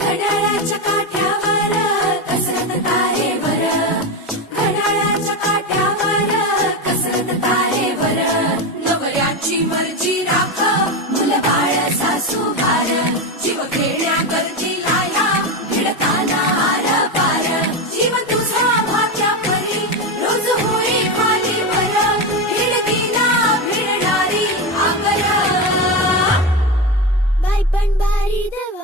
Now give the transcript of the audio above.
घड्याळाच्या काठ्यावर कसरत तारेवर घड्याळाच्या काठ्यावर कसरत तारेवर नवऱ्याची मर्जी Фаридова.